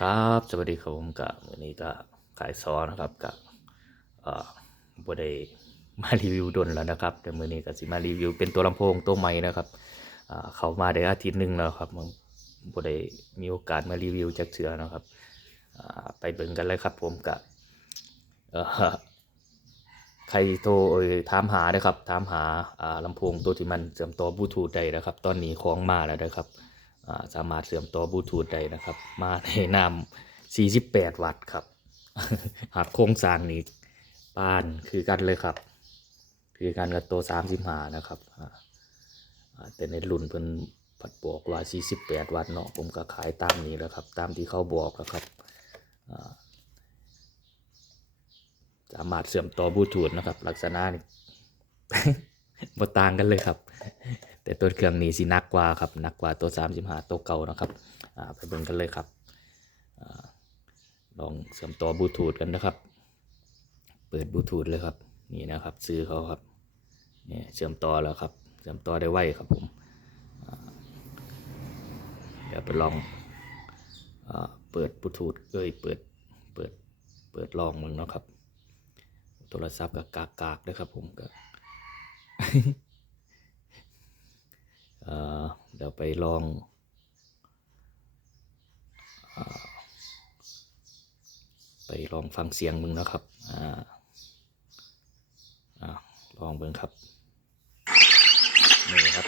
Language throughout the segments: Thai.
ครับสวัสดีครับผมกับมื้อนี้ก็ขายซอนะครับกับเอ่อบ่ได้มารีวิวดนแล้วนะครับ แต่มือนี้ก็สิมารีวิวเป็นตัวลำโพงตัวใหม่นะครับอ่าเขามาได้อาทิตย์หนึงแล้วครับบ่ได้มีโอกาสมารีวิวจักเทื่อนะครับอ่าไปเบิ่งกันเลยครับผมกับเอ่อใครโทรเอ่ยถามหานะครับถามหาอ่าลำโพงตัวที่มันเชื่อมต่อบลูทูธได้นะครับ ตอนนี้ของมาแล้วนะครับ สามารถเชื่อมต่อบลูทูธได้นะครับ มาในนาม48 วัตต์ครับ หากโครงสร้างนี้ป้านคือกันเลยครับ คือกันกับตัว35นะครับอ่าอ่าแต่ในรุ่นเพิ่นผัดบอกว่า48 วัตต์เนาะผมก็ขายตามนี้แล้วครับ ตามที่เขาบอกแล้วครับสามารถเชื่อมต่อบลูทูธนะครับ ลักษณะนี่บ่ต่างกันเลยครับ แต่ตัวเครื่องนี้สินักกว่าครับนักกว่าตัว 35 ตัวเก่านะครับไปเบิ่งกันเลยครับอลองเชื่อมต่อบลูทูธกันนะครับ เปิดบลูทูธเลยครับ นี่นะครับ ซื้อเขาครับนี่เชื่อมต่อแล้วครับ เชื่อมต่อได้ไวครับผมอ่าเดี๋ยวไปลองอเปิดบลูทูธเอ้ยเปิดเปิดเปิดลองมึงนะครับ โทรศัพท์กับกากากๆด้วยครับผมก็ เดี๋ยวไปลองอไปลองฟังเสียงมึงนะครับ อ่าอ่าลองเบิ่งครับ นี่ครับ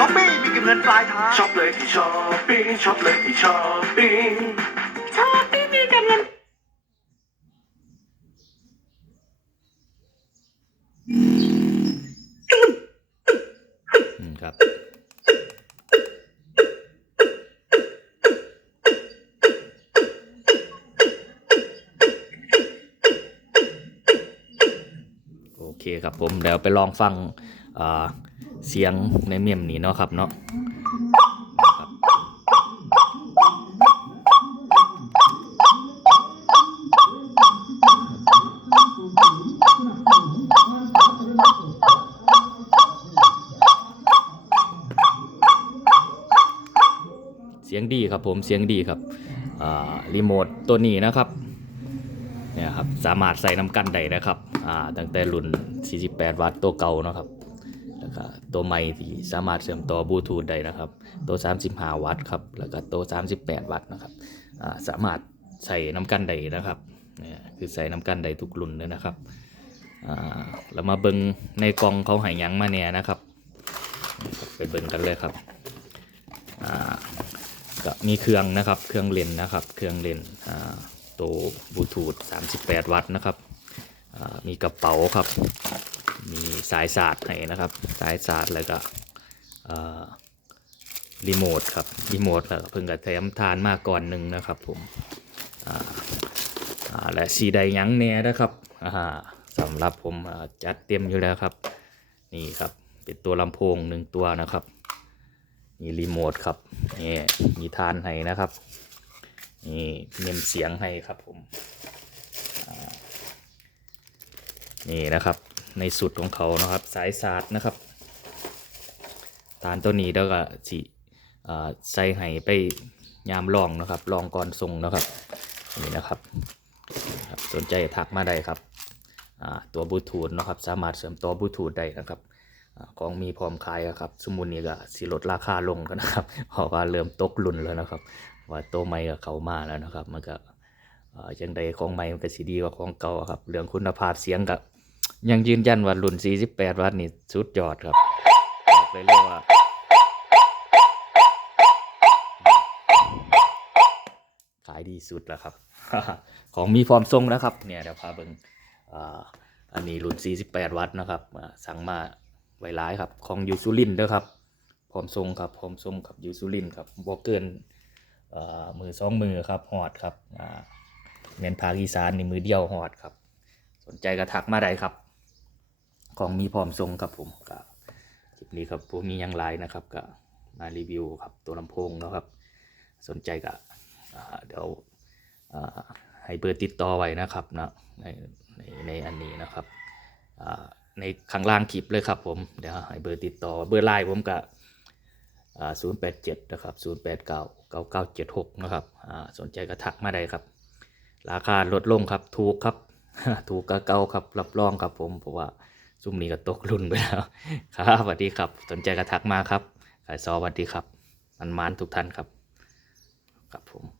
ช้อปปี้มีเก็บเงินปลายทางช็อปเลยที่ช้อปปิ้งช็อปเลยที่ช้อปปิ้งอืมครับโอเคครับผมเดี๋ยวไปลองฟังอ่าเสียงในเมมนี้เนาะครับเนาะนะครับเสียงดีครับผมเสียงดีครับรีโมทตัวนี้นะครับเนี่ยครับสามารถใส่น้ำกันได้นะครับตั้งแต่รุ่น 48 วัตต์ตัวเก่านะครับแล้วก็ตัวใหม่ที่สามารถเชื่อมต่อบลูทูธได้นะครับตัว 35 วัตต์ครับแล้วก็ตัว38 วัตต์นะครับสามารถใส่น้ำกันได้นะครับเนี่ยคือใส่น้ำกันได้ทุกรุ่นเลยนะครับเรามาเบิงในกล่องเขาหายยังมาเนี่ยนะครับ ไปเบิงกันเลยครับ ก็มีเครื่องนะครับ เครื่องเลนนะครับ เครื่องเลนตัวบลูทูธ38 วัตต์นะครับ มีกระเป๋าครับ มีสายสาดให้นะครับ สายสาดแล้วก็รีโมทครับ รีโมทแล้วเพิ่งกระแถมทานมาก่อนหนึ่งนะครับผมและสีใดยังแน่นะครับสำหรับผมจัดเต็มอยู่แล้วครับ นี่ครับ เป็นตัวลำโพงหนึ่งตัวนะครับ มีรีโมทครับนี่มีทานให้นะครับนี่เมมเสียงให้ครับผมนี่นะครับในสุดของเขานะครับสายสาดนะครับทานตัวนี้แล้วก็สิอ่าใส่ให้ไปยามลองนะครับลองก่อนทรงนะครับนี่นะครับ สนใจทักมาได้ครับตัวบลูทูธนะครับ สามารถเสริมตัวบลูทูธได้นะครับ ของมีพร้อมขายครับสมุนนี้ก็สิลดราคาลงกันนะครับเพราะว่าเริ่มตกรุ่นแล้วนะครับ ว่าตัวใหม่ก็เข้ามาแล้วนะครับ มันก็เอ่อจังใดของใหม่มันก็สิดีกว่าของเก่าครับ เรื่องคุณภาพเสียงก็ยังยืนยันว่ารุ่น 48 วัตต์นี่สุดยอดครับเลยเลยว่าขายดีสุดแล้วครับ ของมีพร้อมทรงนะครับ เนี่ยเดี๋ยวพาเบิ่งอ่าอันนี้รุ่น 48 วัตต์นะครับสั่งมา ไว้ร้ายครับของยูซูลินเด้อครับพร้อมทรงครับพร้อมทรงครับยูซูลินครับบ่เกินมือสองมือครับหอดครับเน้นภาคอีสานในมือเดียวหอดครับ สนใจก็ทักมาได้ครับ ของมีพร้อมทรงครับผมก็คลิปนี้ครับผมมียังไลน์นะครับก็มารีวิวครับตัวลำโพงนะครับ สนใจก็อ่าเดี๋ยวให้เบอร์ติดต่อไว้นะครับนะในในในอันนี้นะครับอ่า ในข้างล่างคลิปเลยครับผม เดี๋ยวให้เบอร์ติดต่อเบอร์ไลน์ผมก็ศูนย์แปดเจ็ดนะครับศูนย์แปดเก้าเก้าเก้าเจ็ดหกนะครับสนใจก็ทักมาได้ครับ ราคาลดลงครับถูกครับถูกกะเก่าครับรับรองครับผมเพราะว่าซุ่มนี้ก็ตกรุ่นไปแล้วครับสวัสดีครับ สนใจก็ทักมาครับขายซอสวัสดีครับมันมานทุกท่านครับ ครับผม